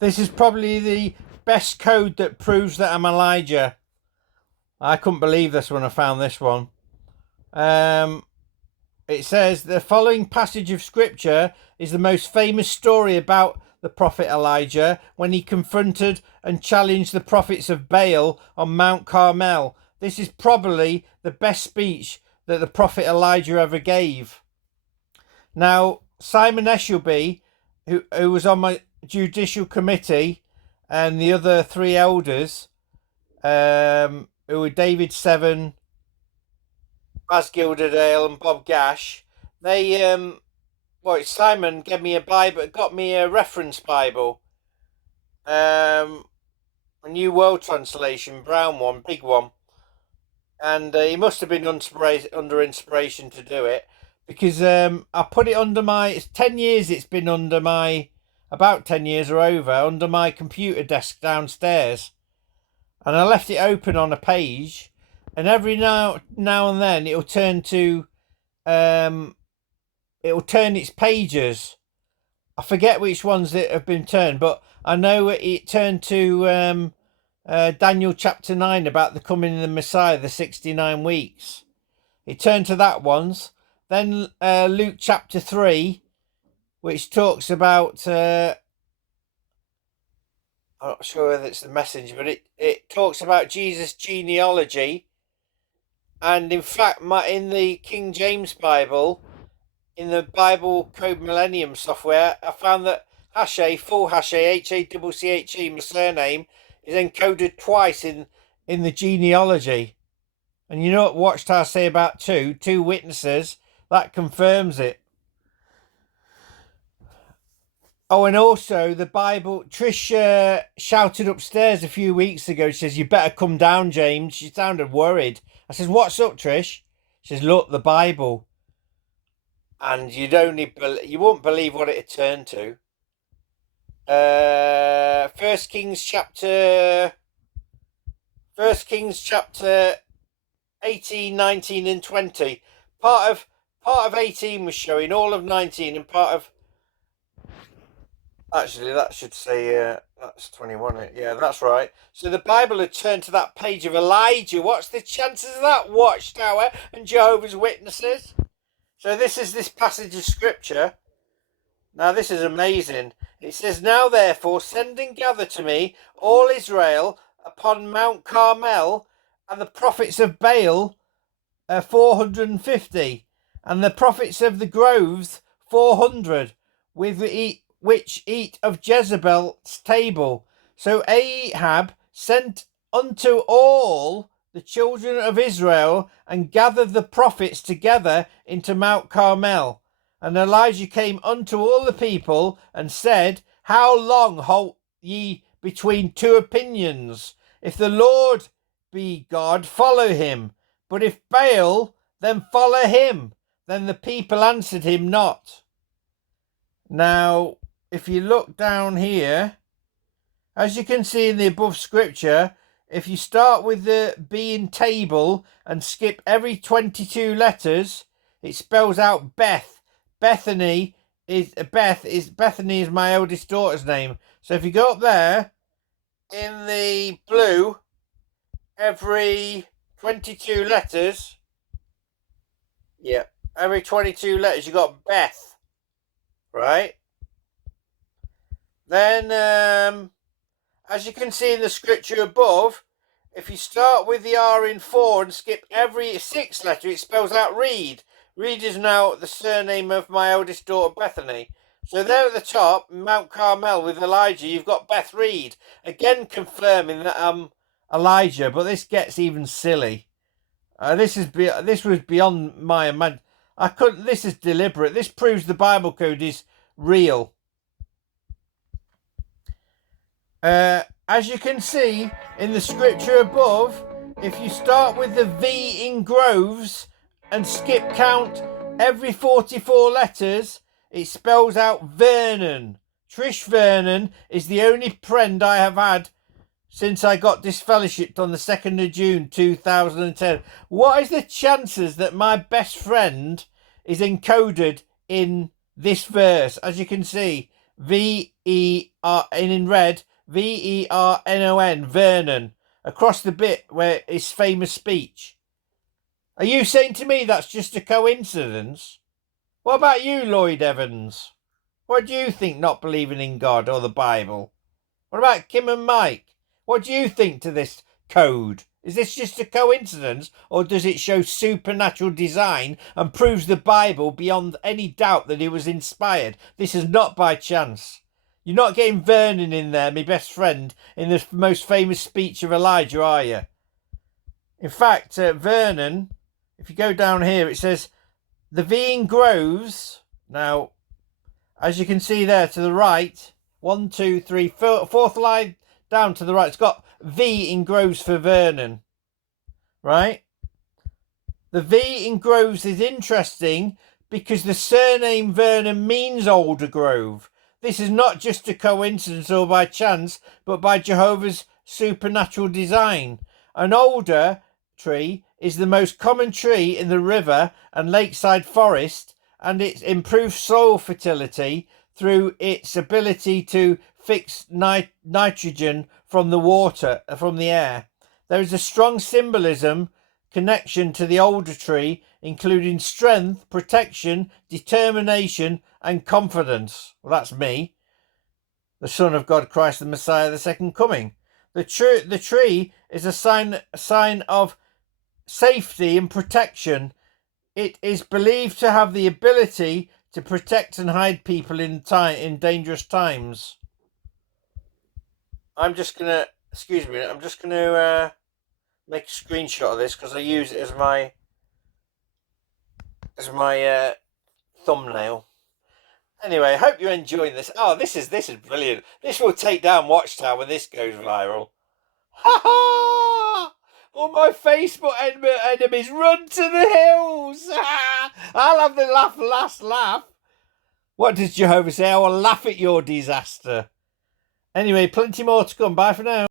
This is probably the best code that proves that I'm Elijah. I couldn't believe this when I found this one. It says the following passage of scripture is the most famous story about the prophet Elijah when he confronted and challenged the prophets of Baal on Mount Carmel. This is probably the best speech that the prophet Elijah ever gave. Now, Simon Eshelby, who was on my judicial committee, and the other three elders, who were David Seven, Baz Gilderdale, and Bob Gash, they Simon gave me a Bible, got me a reference Bible, a New World Translation, brown one, big one, and he must have been under inspiration to do it, because I put it under my, it's 10 years it's been under my, about 10 years or over, under my computer desk downstairs, and I left it open on a page, and every now and then it'll turn to it'll turn its pages. I forget which ones that have been turned, but I know it turned to Daniel chapter 9 about the coming of the Messiah, the 69 weeks. It turned to that once. Then Luke chapter 3, which talks about, I'm not sure whether it's the Message, but it talks about Jesus' genealogy. And in fact, in the King James Bible, in the Bible Code Millennium software, I found that Hashay, full Hashay, Hawche, my surname, is encoded twice in the genealogy. And you know what Watchtower say about two witnesses? That confirms it. Oh, and also the Bible, Trish shouted upstairs a few weeks ago. She says, "You better come down, James." She sounded worried. I says, "What's up, Trish?" She says, "Look, the Bible." And you won't believe what it had turned to. 1 Kings chapter 18, 19 and 20. Part of 18 was showing, all of 19, and part of, actually that should say that's 21. Yeah, that's right. So the Bible had turned to that page of Elijah. What's the chances of that, Watchtower and Jehovah's Witnesses? So this is this passage of scripture. Now this is amazing. It says, "Now therefore send and gather to me all Israel upon Mount Carmel, and the prophets of Baal 450, and the prophets of the groves 400, which eat of Jezebel's table." So Ahab sent unto all the children of Israel and gathered the prophets together into Mount Carmel. And Elijah came unto all the people and said, "How long halt ye between two opinions? If the Lord be God, follow him. But if Baal, then follow him." Then the people answered him not. Now, if you look down here, as you can see in the above scripture, if you start with the B in table and skip every 22 letters, it spells out Beth. Bethany is my eldest daughter's name. So if you go up there in the blue, every 22 letters, yeah, every 22 letters you got Beth, right? Then as you can see in the scripture above, if you start with the R in 4 and skip every 6 letter, it spells out Reed. Reed is now the surname of my eldest daughter, Bethany. So there at the top, Mount Carmel with Elijah, you've got Beth Reed. Again confirming that I'm Elijah, but this gets even silly. This was beyond my imagination. This is deliberate. This proves the Bible code is real. As you can see in the scripture above, if you start with the V in groves and skip count every 44 letters, it spells out Vernon. Trish Vernon is the only friend I have had since I got disfellowshipped on the 2nd of June 2010. What is the chances that my best friend is encoded in this verse? As you can see, V-E-R, and in red, V-E-R-N-O-N, Vernon, across the bit where his famous speech. Are you saying to me that's just a coincidence? What about you, Lloyd Evans? What do you think, not believing in God or the Bible? What about Kim and Mike? What do you think to this code? Is this just a coincidence, or does it show supernatural design and proves the Bible beyond any doubt that it was inspired? This is not by chance. You're not getting Vernon in there, my best friend, in the most famous speech of Elijah, are you? In fact, Vernon, if you go down here, it says the V in Groves. Now, as you can see there to the right, 1, 2, 3, fourth line down to the right, it's got V in Groves for Vernon, right? The V in Groves is interesting because the surname Vernon means Older Grove. This is not just a coincidence or by chance, but by Jehovah's supernatural design. An alder tree is the most common tree in the river and lakeside forest, and it improves soil fertility through its ability to fix nitrogen from the water, from the air. There is a strong symbolism connection to the alder tree, including strength, protection, determination, and confidence. Well, that's me, the Son of God, Christ the Messiah, the second coming. The tree is a sign of safety and protection. It is believed to have the ability to protect and hide people in dangerous times. I'm just gonna make a screenshot of this because I use it as my thumbnail. Anyway, I hope you're enjoying this. Oh, this is brilliant. This will take down Watchtower when this goes viral. Ha ha! All my Facebook enemies, run to the hills! I'll have the last laugh. What does Jehovah say? I will laugh at your disaster. Anyway, plenty more to come. Bye for now.